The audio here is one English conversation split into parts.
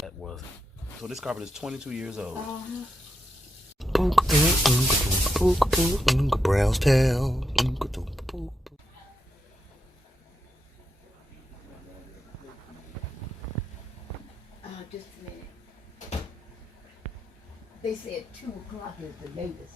That was. So this carpet is 22 years old. Brownstown. Just a minute. They said 2 o'clock is the latest.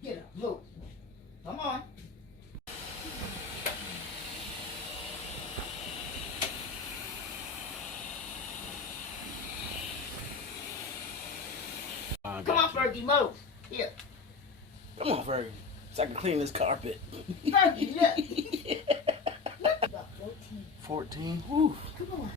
Get up, look. Come on. Come on, Fergie, move. Here. Come on, Fergie. So I can clean this carpet. Fergie, look. 14? Woo. Come on.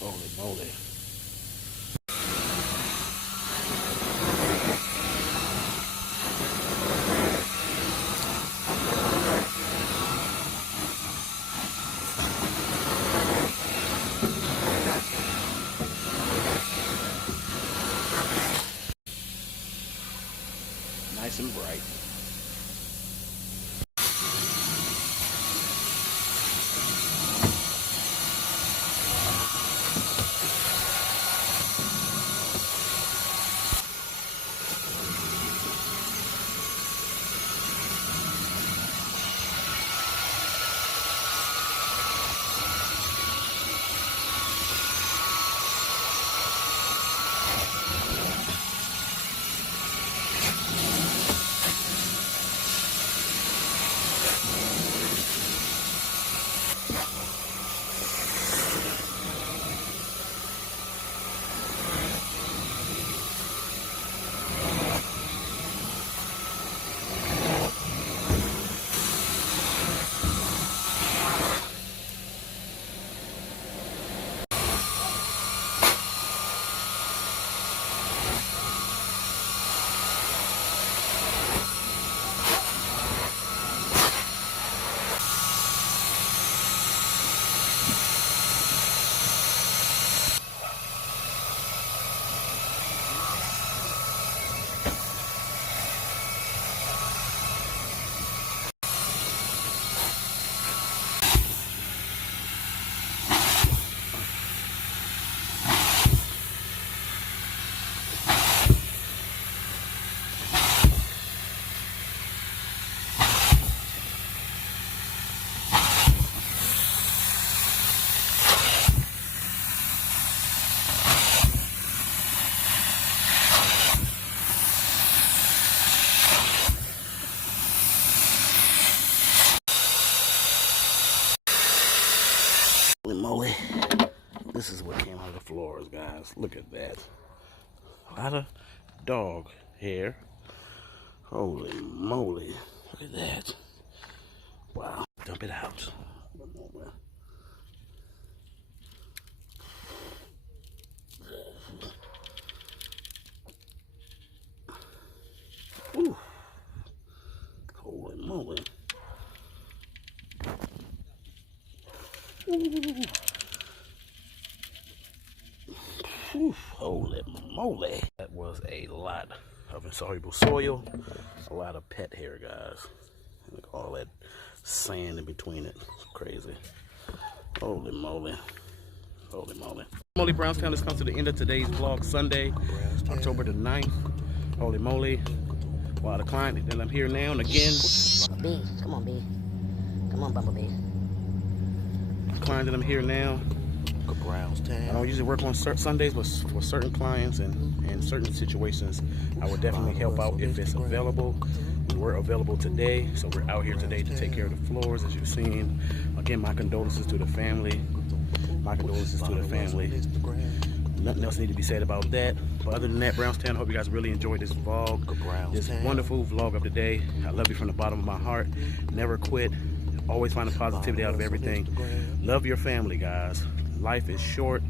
Holy moly. Nice and bright. Holy moly. This is what came out of the floors, guys. Look at that. A lot of dog hair. Holy moly. Look at that. Wow. Dump it out. Ooh. Holy moly. Ooh. Ooh. Holy moly. That was a lot of insoluble soil. A lot of pet hair, guys. Look at all that sand in between it. It's crazy. Holy moly. Holy moly. Moly Brownstown, this comes to the end of today's vlog, Sunday, October the 9th. Holy moly. Wow, the client that I'm here now, and again. B, come on, B. Come on, Bumblebee. The client that I'm here now. I don't usually work on Sundays, but for certain clients and certain situations, I would definitely help out if it's available. We're available today, so we're out here today to take care of the floors, as you've seen. Again, my condolences to the family. My condolences to the family. Nothing else need to be said about that. But other than that, Brownstown, I hope you guys really enjoyed this vlog, this wonderful vlog of the day. I love you from the bottom of my heart. Never quit. Always find the positivity out of everything. Love your family, guys. Life is short.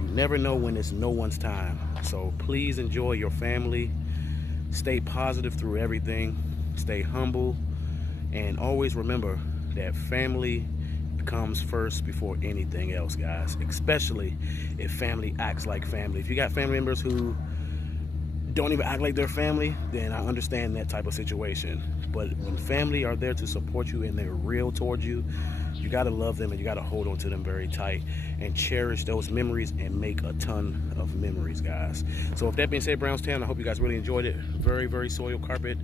You never know when it's no one's time. So please enjoy your family. Stay positive through everything. Stay humble. And always remember that family comes first before anything else, guys. Especially if family acts like family. If you got family members who don't even act like their family, then I understand that type of situation. But when family are there to support you and they're real towards you, you gotta love them and you gotta hold on to them very tight and cherish those memories and make a ton of memories, guys. So with that being said, Brownstown, I hope you guys really enjoyed it. Very, very soil carpet.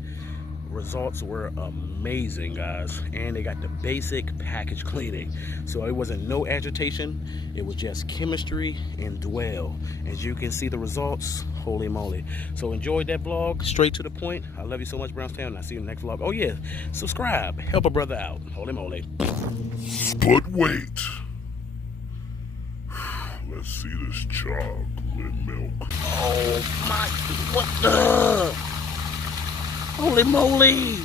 Results were amazing, guys, and they got the basic package cleaning, so it wasn't no agitation. It was just chemistry and dwell. As you can see the results, holy moly. So enjoyed that vlog, straight to the point. I love you so much, Brownstown, and I'll see you in the next vlog. Oh yeah, subscribe, help a brother out. Holy moly. But wait, let's see this chocolate milk. Oh my, what the? Holy moly!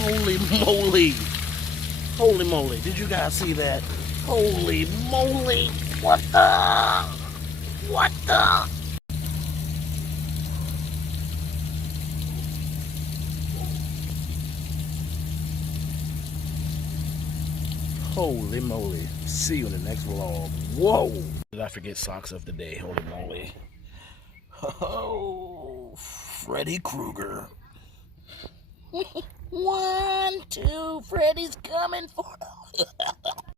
Holy moly! Holy moly! Did you guys see that? Holy moly! What the? What the? Holy moly! See you in the next vlog. Whoa! Did I forget socks of the day? Holy moly! Oh, Freddy Krueger. 1, 2, Freddy's coming for them.